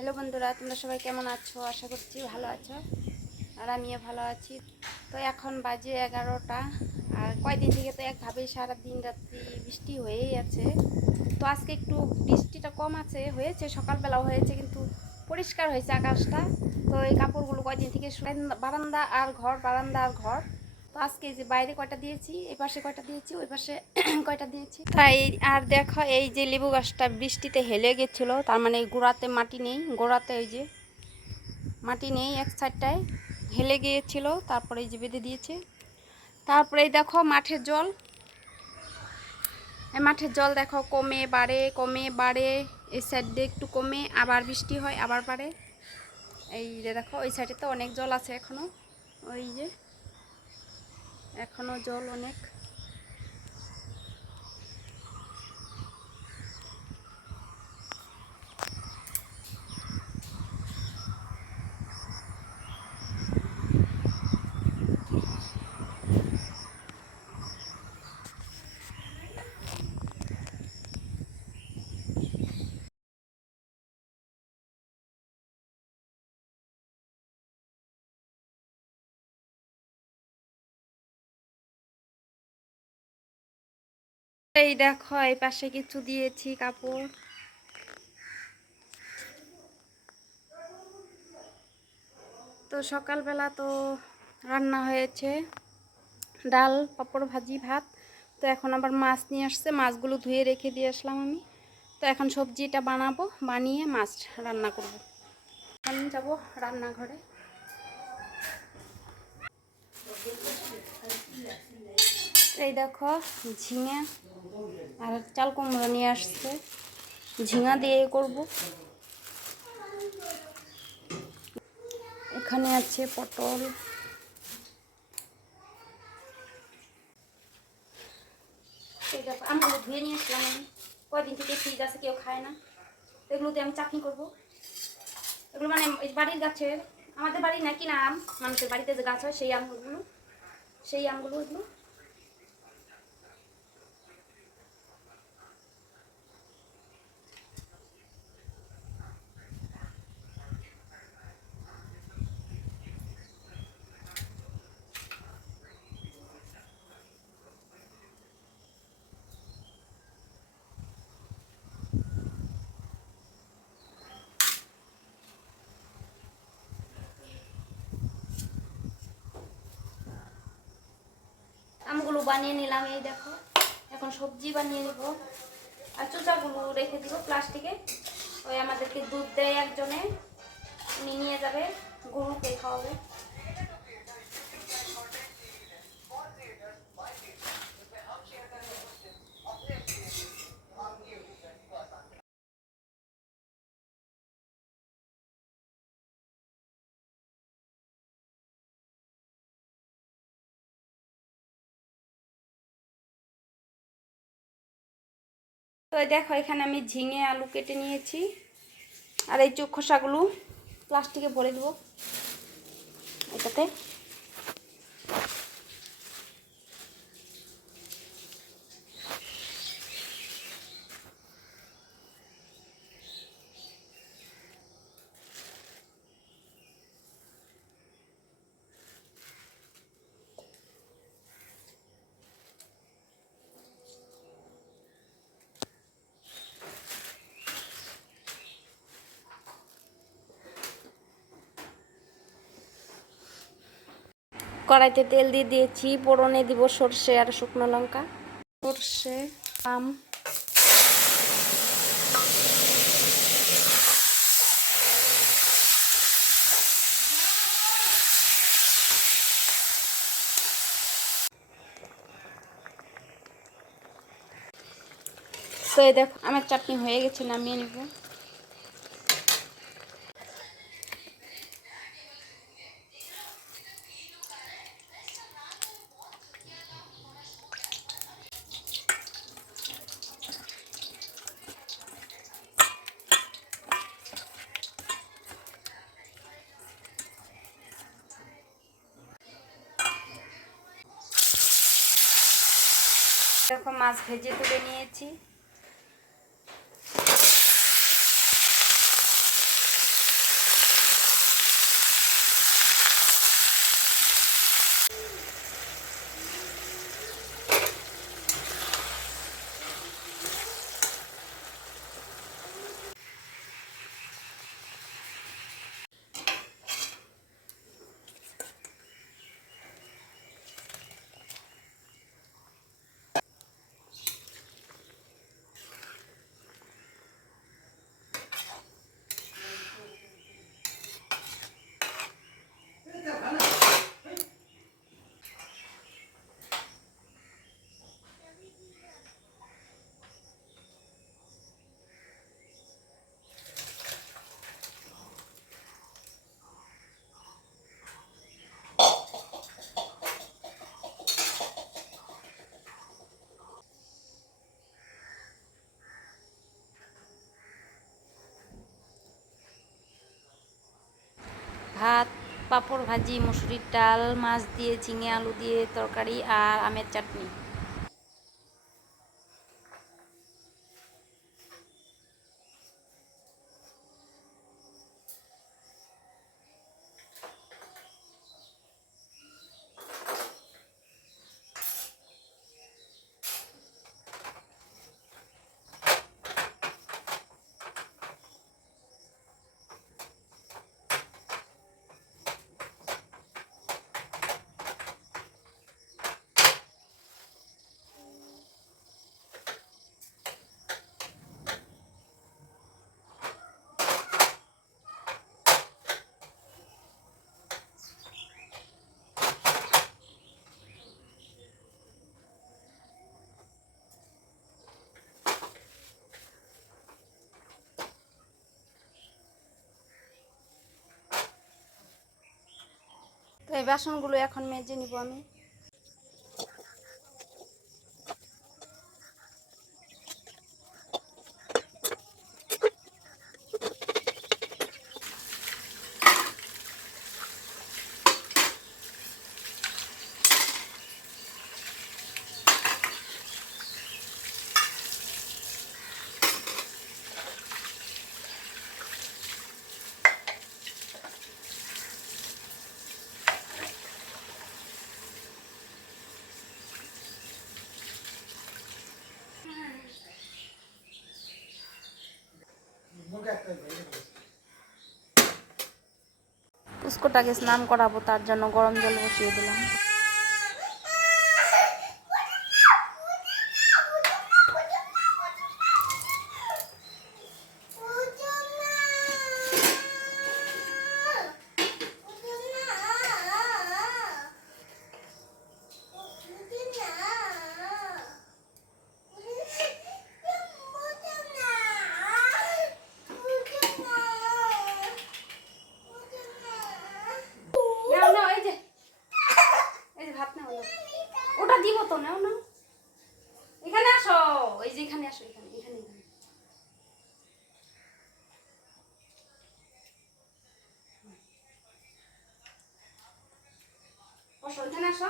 Hello বন্ধুরা, তোমরা সবাই কেমন আছো? আশা করছি ভালো আছো, আর আমিও ভালো আছি। তো এখন বাজে 11টা, আর কয়দিন থেকে তো একভাবেই সারাদিন রাত্রি বৃষ্টি হয়েই আছে। তো আজকে একটু বৃষ্টিটা কম আছে, হয়েছে সকালবেলাও হয়েছে, কিন্তু পরিষ্কার হয়েছে আকাশটা। তো এই কাপড়গুলো কয়দিন থেকে বারান্দা আর ঘর, বারান্দা আর ঘর। তো আজকে যে বাইরে কয়টা দিয়েছি, এই পাশে কয়টা দিয়েছি, ওই পাশে কয়টা দিয়েছি। তাই আর দেখো, এই যে লেবু গাছটা বৃষ্টিতে হেলে গেছিলো, তার মানে গোড়াতে মাটি নেই, গোড়াতে ওই যে মাটি নেই, এক সাইডটায় হেলে গিয়েছিল, তারপরে এই যে বেঁধে দিয়েছে। তারপরে এই দেখো মাঠের জল, এই মাঠের জল দেখো কমে বাড়ে, কমে বাড়ে। এই সাইড দিয়ে একটু কমে, আবার বৃষ্টি হয়, আবার বাড়ে। এই যে দেখো ওই সাইডে তো অনেক জল আছে এখনো, ওই যে এখনো জল অনেক। এই দেখো এই পাশে কিছু দিয়েছি কাপড়। তো সকালবেলা তো রান্না হয়েছে ডাল, পাঁপড় ভাজি, ভাত। তো এখন আবার মাছ নিয়ে আসছে, মাছগুলো ধুয়ে রেখে দিয়ে আসলাম আমি। তো এখন সবজিটা বানাবো, বানিয়ে মাছ রান্না করব। আমি যাব রান্নাঘরে। এই দেখো ঝিঙে আর চাল কুমড়ো নিয়ে আসছে, ঝিঙা দিয়ে করব। এখানে আছে পটল। এই দেখো আমগুলো ধুয়ে নিয়ে আসলাম আমি, কয়দিন থেকে ফ্রিজ আছে, কেউ খায় না। এগুলো দিয়ে আমি চাটনি করবো। এগুলো মানে বাড়ির গাছের, আমাদের বাড়ি না কিনা আম, মানুষের বাড়িতে যে গাছ হয় সেই আমগুলো, সেই আমগুলো এগুলো। আমগুলো বানিয়ে নিলাম, এই দেখো। এখন সবজি বানিয়ে নেব, আর চোচাগুলো রেখে দিব প্লাস্টিকে। ওই আমাদেরকে দুধ দেয় একজনে, উনি নিয়ে যাবে, গরুকে খাওয়াবে। তো দেখো এখানে আমি ঝিঙে আলু কেটে নিয়েছি, আর এই খোসাগুলো প্লাস্টিকে ভরে দেবো এটাতে। কড়াইতে তেল দিয়ে দিয়েছি, ফোড়নে দিব সর্ষে আর শুকনো লঙ্কা। সর্ষে, আম, তো এই দেখো আমার চাটনি হয়ে গেছে, নামিয়ে নেব। দেখো মাছ ভেজে তুলে নিয়েছি। ভাত, পাঁপড় ভাজি, মুসুরির ডাল, মাছ দিয়ে, ঝিঙে আলু দিয়ে তরকারি আর আমের চাটনি। তো এই বাসনগুলো এখন মেজে নিব আমি। পুষ্কটাকে স্নান করাবো, তার জন্য গরম জল বসিয়ে দিলাম। ওটা দিব তো, নাও না, এখানে আসো, ওই যে এখানে আসো, এখানে এখানে এখানে বসো, এখানে আসো।